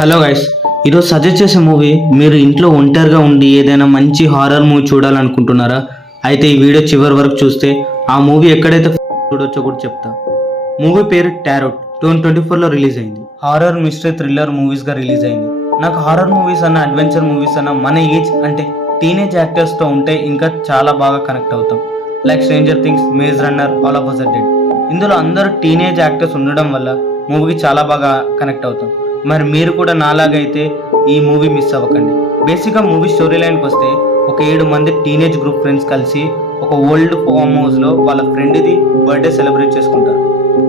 Hello guys, ఈరోజు suggest చేసే movie మీరు ఇంట్లో ఒంటరిగా ఉండి ఏదైనా మంచి హారర్ మూవీ చూడాలనుకుంటున్నారా? అయితే ఈ వీడియో చివరి వరకు చూస్తే ఆ మూవీ ఎక్కడైతే చూడొచ్చో కూడా చెప్తా. మూవీ పేరు టారోట్ 2024లో రిలీజ్ అయింది. హారర్ మిస్టరీ థ్రిల్లర్ మూవీస్గా రిలీజ్ అయింది. నాకు హారర్ మూవీస్ అన్న అడ్వెంచర్ మూవీస్ అన్న మన ఏజ్ అంటే టీనేజ్ యాక్టర్స్తో ఉంటే ఇంకా చాలా బాగా కనెక్ట్ అవుతాం. Like Stranger Things, Maze Runner, All of Us Are Dead. ఇందులో అందరూ టీనేజ్ యాక్టర్స్ ఉండడం వల్ల మూవీకి చాలా బాగా కనెక్ట్ అవుతాం. మరి మీరు కూడా నాలాగైతే ఈ మూవీ మిస్ అవ్వకండి. బేసిక్గా మూవీ స్టోరీ లైన్కి వస్తే ఒక 7 మంది టీనేజ్ గ్రూప్ ఫ్రెండ్స్ కలిసి ఒక ఓల్డ్ ఫామ్ హౌస్లో వాళ్ళ ఫ్రెండ్ది బర్త్డే సెలబ్రేట్ చేసుకుంటారు.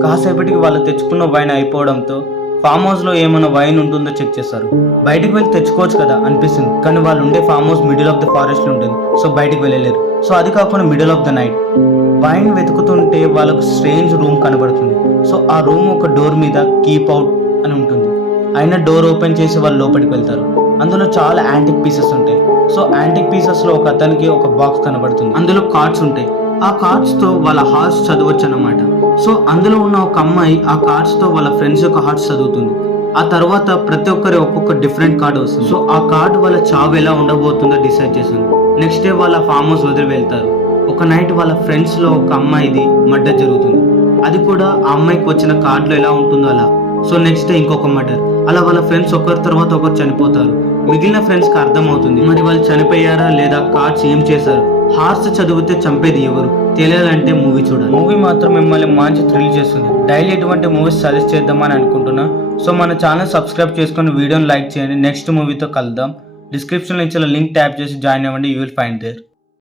కాసేపటికి వాళ్ళు తెచ్చుకున్న వైన్ అయిపోవడంతో ఫామ్ హౌస్లో ఏమైనా వైన్ ఉంటుందో చెక్ చేస్తారు. బయటికి వెళ్ళి తెచ్చుకోవచ్చు కదా అనిపిస్తుంది, కానీ వాళ్ళు ఉండే farm house middle of the ఫారెస్ట్లో ఉంటుంది. సో బయటికి వెళ్ళలేరు. సో అది కాకుండా middle of the night wine వెతుకుతుంటే వాళ్ళకు స్ట్రేంజ్ రూమ్ కనబడుతుంది. సో ఆ రూమ్ ఒక డోర్ మీద కీప్ అవుట్ అని ఉంటుంది. అయినా డోర్ ఓపెన్ చేసి వాళ్ళు లోపలికి వెళ్తారు. అందులో చాలా యాంటిక్ పీసెస్ ఉంటాయి. సో యాంటిక్ పీసెస్లో ఒక అతనికి ఒక బాక్స్ కనబడుతుంది. అందులో కార్డ్స్ ఉంటాయి. ఆ కార్డ్స్తో వాళ్ళ హార్ట్స్ చదవచ్చు అన్నమాట. సో అందులో ఉన్న ఒక అమ్మాయి ఆ కార్డ్స్తో వాళ్ళ ఫ్రెండ్స్ యొక్క హార్ట్స్ చదువుతుంది. ఆ తర్వాత ప్రతి ఒక్కరి ఒక్కొక్క డిఫరెంట్ కార్డ్ వస్తుంది. సో ఆ కార్డ్ వాళ్ళ చావు ఎలా ఉండబోతుందో డిసైడ్ చేస్తుంది. నెక్స్ట్ డే వాళ్ళ ఫామ్ హౌస్ వదిలి వెళ్తారు. ఒక నైట్ వాళ్ళ ఫ్రెండ్స్లో ఒక అమ్మాయిది మర్డర్ జరుగుతుంది. అది కూడా ఆ అమ్మాయికి వచ్చిన కార్డులో ఎలా ఉంటుందో అలా. సో నెక్స్ట్ డే ఇంకొక మర్డర్. అలా వాళ్ళ ఫ్రెండ్స్ ఒకరి తర్వాత ఒకరు చనిపోతారు. మిగిలిన ఫ్రెండ్స్కి అర్థమవుతుంది మరి వాళ్ళు చనిపోయారా లేదా, కార్డ్స్ ఏం చేశారు, హార్ట్స్ చదివితే చంపేది ఎవరు తెలియాలంటే మూవీ చూడాలి. మూవీ మాత్రం మిమ్మల్ని మంచి థ్రిల్ చేస్తుంది. డైలీ ఎటువంటి మూవీస్ సజెస్ట్ చేద్దామని అనుకుంటున్నా. సో మన ఛానల్ సబ్స్క్రైబ్ చేసుకొని వీడియోని లైక్ చేయండి. నెక్స్ట్ మూవీతో కలుద్దాం. డిస్క్రిప్షన్లో ఇచ్చిన లింక్ ట్యాప్ చేసి జాయిన్ అవ్వండి. You will find there.